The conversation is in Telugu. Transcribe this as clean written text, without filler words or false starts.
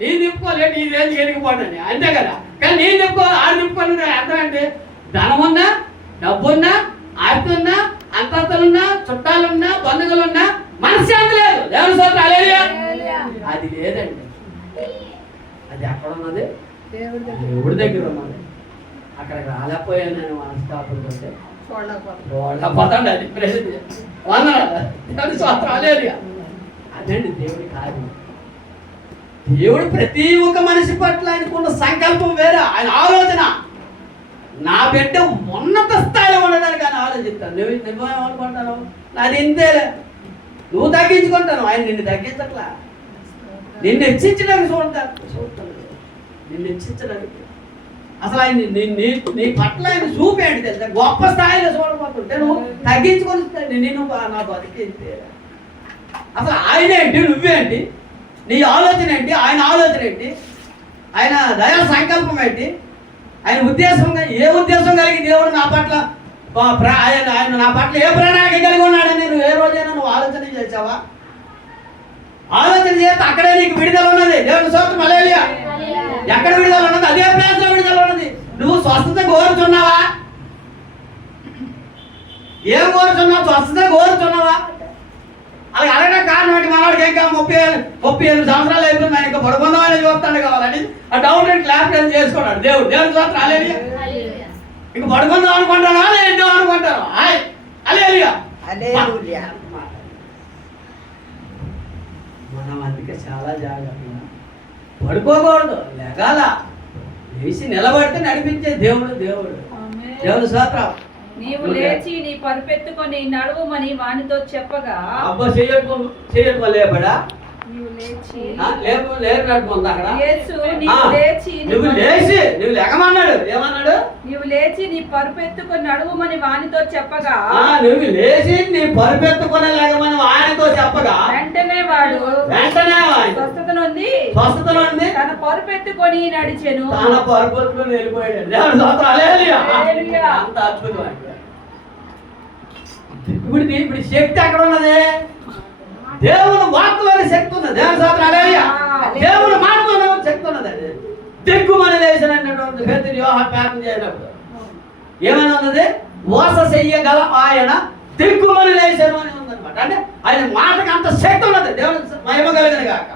నీ నింపుకోలేదు, నీ రేంజ్కి ఎదిగిపోండి అంతే కదా. కానీ నేను నింపుకో ఆడు నింపుకోండి అర్థం అంటే ధనమున్నా, డబ్బున్నా, ఆస్తి ఉన్నా, అంతస్తులున్నా, చుట్టాలున్నా, బంధువులున్నా మనశ్శాంతి లేదు. దేవుని స్తోత్రం హల్లెలూయా. అది లేదండి. అది ఎక్కడ ఉన్నది? దేవుడి దగ్గర ఉన్నది. అక్కడికి రాలేకపోయాను నేను మనస్తాపంతో పోతాండి. అది ప్రసిద్ధి దేవుని స్తోత్రం హల్లెలూయా. అదండి దేవుడి కార్యం. దేవుడు ప్రతి ఒక్క మనిషి పట్ల ఆయనకున్న సంకల్పం వేరే. ఆయన ఆలోచన నా బిడ్డ ఉన్నత స్థాయిలో ఉండడానికి ఆయన ఆలోచిస్తాను. నువ్వు ఏమనుకుంటాను? నాది ఇంతేలే. నువ్వు తగ్గించుకుంటాను, ఆయన నిన్ను తగ్గించట్లా. నిన్ను హెచ్చించడానికి చూడతాను. నిన్ను హెచ్చించడానికి అసలు ఆయన నీ పట్ల ఆయన చూపేంటి తెలుసా? గొప్ప స్థాయిలో చూడబోతుంటే నువ్వు తగ్గించుకొని నేను నా బతికింతే. అసలు ఆయనేంటి, నువ్వేంటి, నీ ఆలోచన ఏంటి, ఆయన ఆలోచన ఏంటి, ఆయన దయా సంకల్పం ఏంటి, ఆయన ఉద్దేశంగా ఏ ఉద్దేశం కలిగి దేవుడు నా పట్ల ఆయన నా పట్ల ఏ ప్రణాళిక కలిగి ఉన్నాడని నువ్వు ఏ రోజైనా నువ్వు ఆలోచన చేసావా? ఆలోచన చేస్తే అక్కడే నీకు విడుదల ఉన్నది. దేవుని స్తోత్రం హల్లెలూయా. ఎక్కడ విడుదల ఉన్నది? అదే ప్లేస్ లో విడుదల ఉన్నది. నువ్వు స్వస్థత కోరుతున్నావా? ఏం కోరుతున్నావు? స్వస్థత కోరుతున్నావా? అలా అడగడం కారణం ఏంటి? మనవాడికి ఇంకా 38 సంవత్సరాలు అయిపోయింది, ఆయన ఇంకా పడుకుందామని చూస్తాడు కావాలని ఆ డౌట్ అండ్ క్లారిఫికేషన్ చేసుకున్నాడు దేవుడు. దేవుని స్తోత్రం హల్లెలూయా. ఇంక పడుకుందాం అనుకుంటానా ఏంటో అనుకుంటాను. హల్లెలూయా. మనం అందుకే చాలా జాగ్రత్తగా పడుకోకూడదు, లెగాల లేచి నిలబడితే నడిపించే దేవుడు. దేవుడు స్తోత్రం. నీవు లేచి నీ పరుపెత్తుకొని నడువుమని వానితో చెప్పగా అబ్బా చేయడం లేపడా? నువ్వు లేకమన్నాడు. ఏమన్నాడు? నువ్వు లేచి నీ పరుపెత్తుకొని నడువుమని వానితో చెప్పగా నువ్వు లేచి నీ పరుపెత్తుకొని లేకమని వానితో చెప్పగా వెంటనే వాడు స్వస్థత నుండి తన పరుపెత్తుకొని నడిచెను. తన పరుపెత్తుకొని వెళ్ళిపోయాడు. దేవుని స్తోత్రం హల్లెలూయా. అంత అద్భుతం. ఇప్పుడు శక్తి ఎక్కడ ఉన్నది? దేవుని వాక్కులోనే శక్తి ఉన్నది. దేవుని స్తోత్రం హల్లెలూయా. దేవుని మాటలోనే శక్తి ఉన్నదండి. దిక్కుమని లేచినటువంటి పేతురు యోహాను ప్రార్థన చేసినప్పుడు ఏమైనా ఉన్నది? మోస చెయ్యగల ఆయన దిక్కుమని లేచాను అని ఉందన్నమాట. అంటే ఆయన మాటకు అంత శక్తి ఉన్నది. దేవుని మహిమ కలిగిన గాక.